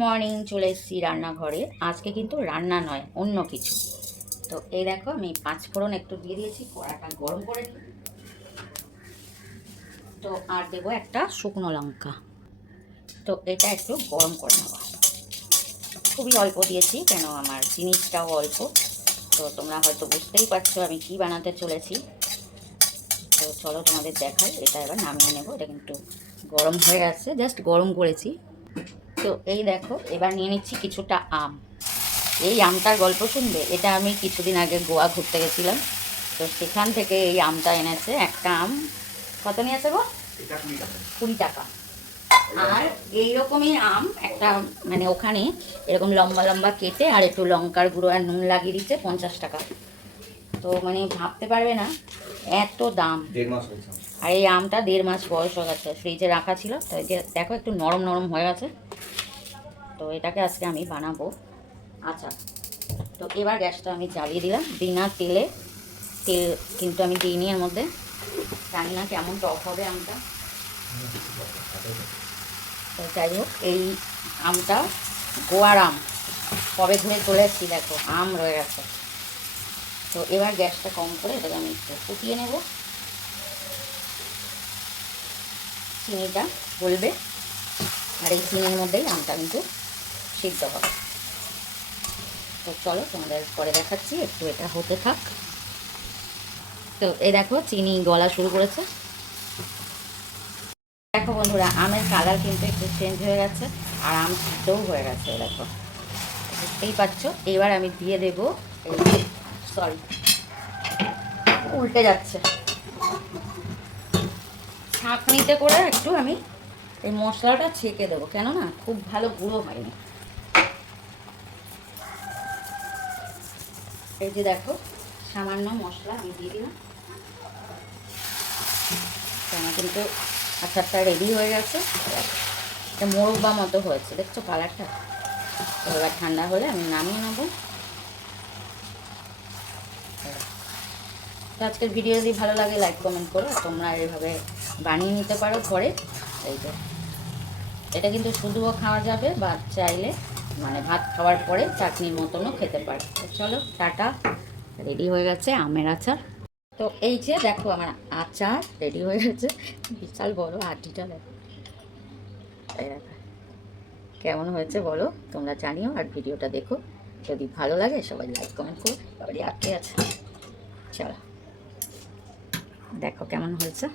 Morning, চলে এসেছি রান্নাঘরে। আজকে কিন্তু রান্না নয়, অন্য কিছু। তো এই দেখো, আমি 5 ফোড়ন একটু দিয়ে দিয়েছি, কড়াটা গরম করে নিই। তো আর দেবো একটা শুকনো লঙ্কা। তো এটা একটু গরম করে নেব। খুবই অল্প দিয়েছি, কেন আমার জিনিসটাও অল্প। তো তোমরা হয়তো বুঝতেই পারছো আমি কি বানাতে চলেছি। তো চলো তোমাদের দেখাই। এটা এবার নামিয়ে নেবো। এটা কিন্তু গরম হয়ে গেছে, জাস্ট গরম করেছি। তো এই দেখো, এবার নিয়ে নিচ্ছি কিছুটা আম। এই আমটার গল্প শুনবে? এটা আমি কিছুদিন আগে গোয়া ঘুরতে গেছিলাম, তো সেখান থেকে এই আমটা এনেছে। একটা আম কত নিয়েছে গো? 20 টাকা। আর এইরকমই আম একটা, মানে ওখানে এরকম লম্বা লম্বা কেটে আর একটু লঙ্কার গুঁড়ো আর নুন লাগিয়ে দিচ্ছে, 50 টাকা। তো মানে ভাবতে পারবে না এত দাম। 1.5 মাস হয়েছে। আর এই আমটা 1.5 মাস বয়স হয়ে গেছে, ফ্রিজে রাখা ছিল। তো এই যে দেখো, একটু নরম নরম হয়ে গেছে। তো এটাকে আজকে আমি বানাবো আচার। তো এবার গ্যাসটা আমি জ্বালিয়ে দিলাম, বিনা তেলে। তেল কিন্তু আমি দিইনি এর মধ্যে, জানি না কেমন টক হবে আমটা। তো যাই হোক, এই আমটা গোয়ার আম, কবে ঘুরে চলে এসেছি, দেখো আম রয়ে গেছে। তো এবার গ্যাসটা কম করে এটাকে আমি একটু ফুটিয়ে নেব। চিনিটা গলবে, আর এই চিনির মধ্যেই আমটা কিন্তু সিদ্ধ হবে। তো চলো তোমাদের পরে দেখাচ্ছি, একটু এটা হতে থাক। তো এই দেখো, চিনি গলা শুরু করেছে। দেখো বন্ধুরা, আমের কালার কিন্তু একটু চেঞ্জ হয়ে গেছে, আর আম সিদ্ধও হয়ে গেছে। দেখো, বুঝতেই পারছো। এবার আমি দিয়ে দেবো এই, সরি উল্টে যাচ্ছে, ছাঁকনিতে করে একটু আমি এই মশলাটা ছেঁকে দেবো, কেননা খুব ভালো গুঁড়ো হয়নি। এই যে দেখো, সামান্য মশলা আমি দিয়ে দিলাম। আমার কিন্তু আচারটা রেডি হয়ে গেছে। এটা মোরব্বা মতো হয়েছে, দেখছো কালারটা। তো এবার ঠান্ডা হলে আমি নামিয়ে নেবো। তো আজকের ভিডিও যদি ভালো লাগে লাইক কমেন্ট করো। তোমরা এইভাবে বানিয়ে নিতে পারো ঘরে। এই যে এটা কিন্তু শুধুও খাওয়া যাবে, বা চাইলে মানে ভাত খাওয়ার পরে চাটনির মতনও খেতে পারে। তো চলো টাটা, রেডি হয়ে গেছে আমের আচার। তো এই যে দেখো, আমার আচার রেডি হয়ে গেছে। বিশাল বড় আটিটা দেখো। এই দেখো কেমন হয়েছে বলো, তোমরা জানিও। আর ভিডিওটা দেখো, যদি ভালো লাগে সবাই লাইক কমেন্ট করো। বাড়ি আটকে আছে, চলো দেখো কেমন হয়েছে।